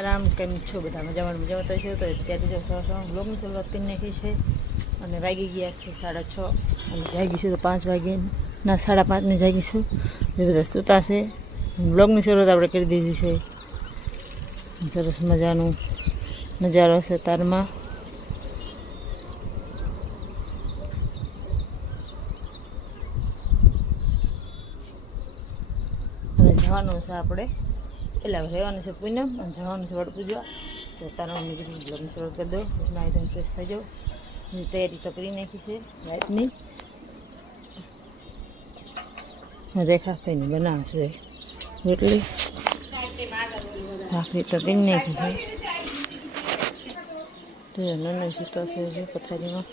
સીતારામ, કેમ છો બધા? મજામાં તો છે. તો અત્યારે જો બ્લોગની શરૂઆત કરી નાખી છે અને વાગી ગયા છે 6:30 અને જાગી છું તો 5 વાગે ના 5:30 જાગી છું. એ બધા સૂતા છે. બ્લોગની શરૂઆત આપણે કરી દીધી છે. સરસ મજાનું નજારો છે તારમાં. અને જવાનું છે આપણે એટલે રહેવાનું છે પૂનમ અને જવાનું છે વડ પૂજવા. તો તારા મમ્મી કીધું બ્લોગની શરૂઆત કરી દો. નાઈ ધોઈને ફ્રેશ થઈ જાઓ. તૈયારી તો કરી નાખી છે રાતની. રેખા ખાઈને બનાવશે રોટલી, ભાખરી તો કરી નાખી છે. તો નાનો સીતો છે પથારીમાં.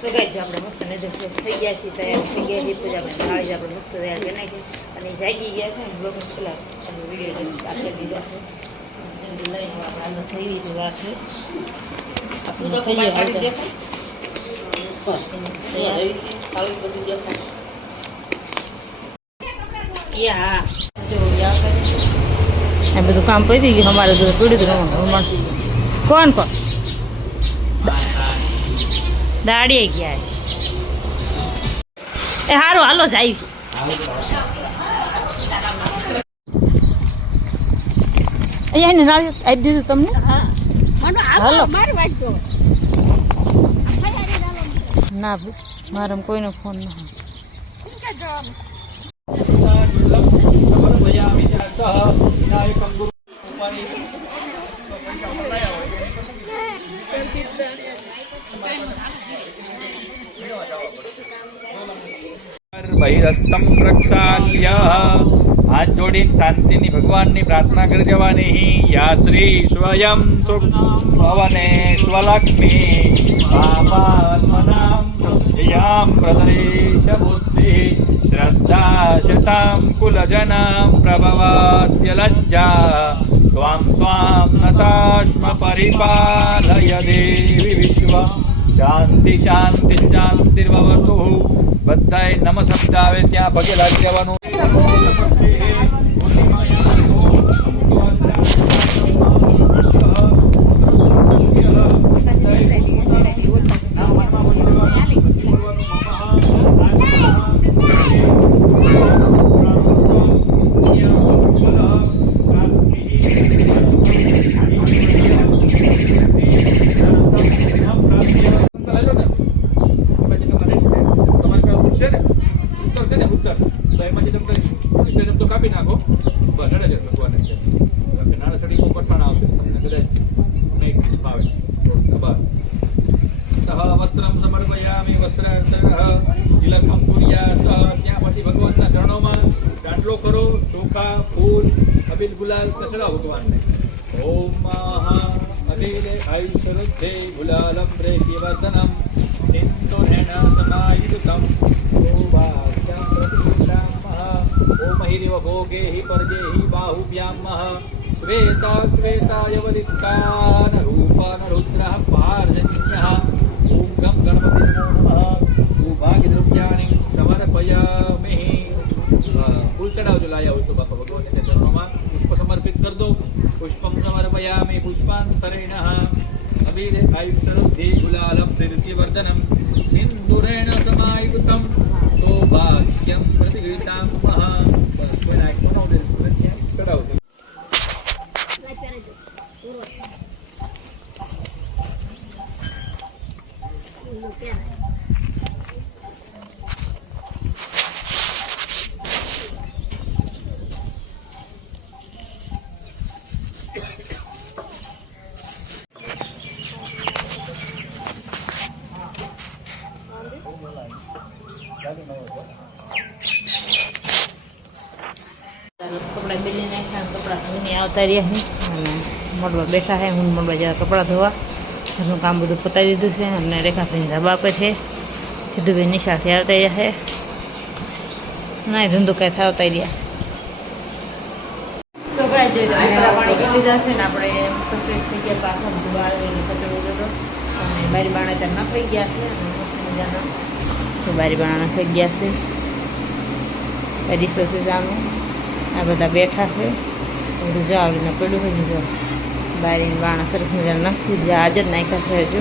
તો ગાઈસ આપણે મસ્ત નજર થઈ ગયા છીએ, તૈયાર થઈ ગયા છીએ. પૂજા આપણે થાળી આપણે મસ્ત તૈયાર કરી નાખી અને જાગી ગયા છે. બ્લોગ પેલા વિડીયો આપી દીધા છે. લઈને આપણે અંદર થઈ ગઈ વાત છે. આપણે બધું કામ પડી ગયું. અમારે બધું પીડ્યું કોણ કોણ દાડીએ ગયા એ સારું હાલો જાય. અહીંયા નાળિયેર આપી દીધું તમને. હાલો ના મારા કોઈનો ફોન નથી. બહિરસ્તમ પ્રક્ષાલ્ય હાથ જોડીને શાંતિની ભગવાનની પ્રાર્થના કરી દેવાની. યા શ્રી સ્વયં ભવને સ્વલક્ષ્મી પાપાત્મનામ યામ પ્રદેશ બુદ્ધિ શ્રદ્ધા શતામ કુલજનામ પ્રભવાસ્ય લજ્જા ત્વામ ત્વામ નતાશ્મ પરિપાલય દેવી વિશ્વ શાંતિ શાંતિ શાંતિર્ભવતુ. બધાએ નમસ્કાર આવે ત્યાં પગે લાગી જવાનું. કાપી નાખો બસ જ ભગવાન નાના સડી પઠાણ આવશે કદાચ નહીં ફાવે. વસ્ત્રમ સમર્પયામિ વસ્ત્રાર્થમ કુર્યાત. ત્યાં પછી ભગવાનના ચરણોમાં દાંડલો કરો, ચોખા ફૂલ અબીલ ગુલાલ ચડાવો ભગવાનને. ઓમ અનિલે આયુષ્યરુદ્ધે ગુલાલમ રેશિવર્ધનમ સિંધુરેણ સમાયુતમ ओम हिरिव भोगे हि पर्जे हि बाहुभ्यां श्वेता श्वेतायवलिप्तान रूपान रुद्रः पार्जन्यः. ओम गम गणपति नमः. सौभाग्य द्रव्याणि समर्पयामि. फूल चढ़ावજો લાયા હોય તો બાપા ભગવાનને ચરણોમાં પુષ્પ સમર્પિત કર દો. પુષ્પમ સમર્પયામિ પુષ્પાંતરેણ અબીર આયુષ્યરુદ્ધે ગુલાલમ પ્રીતિવર્ધનમ સિંધુરેણ સમાયુતમ સૌભાગ્યમ પ્રતિગૃહ્તામ. આવતા રહ્યા છે અને મોડવા બેઠા છે. હું મોડવા જવા કપડાં ધોવા, ઘરનું કામ બધું પતાવી દીધું છે અને રેખાભાઈ ધાબા પર છે. સિદ્ધુભાઈ નિશાળથી આવતા રહ્યા છે. ના ધંધો કાંઈ થાવતા રહ્યા. તો ભાઈ જોઈએ તો પાણી પી લીધા છે ને આપણે સફેદ થઈ ગયા, પાછા બધું બાળીને કચરો હતો અને બારી બાણા ત્યાં નખાઈ ગયા છે અને મસ્ત મજાના જો બારી બાણા નખાઈ ગયા છે. રિસો છે જાનું, આ બધા બેઠા છે. બધું જો આવી રીતના પડ્યું હોય જો બારીને બાણા સરસ મજાના નાખી દીધા. આજે જ નાખ્યા છે હજુ.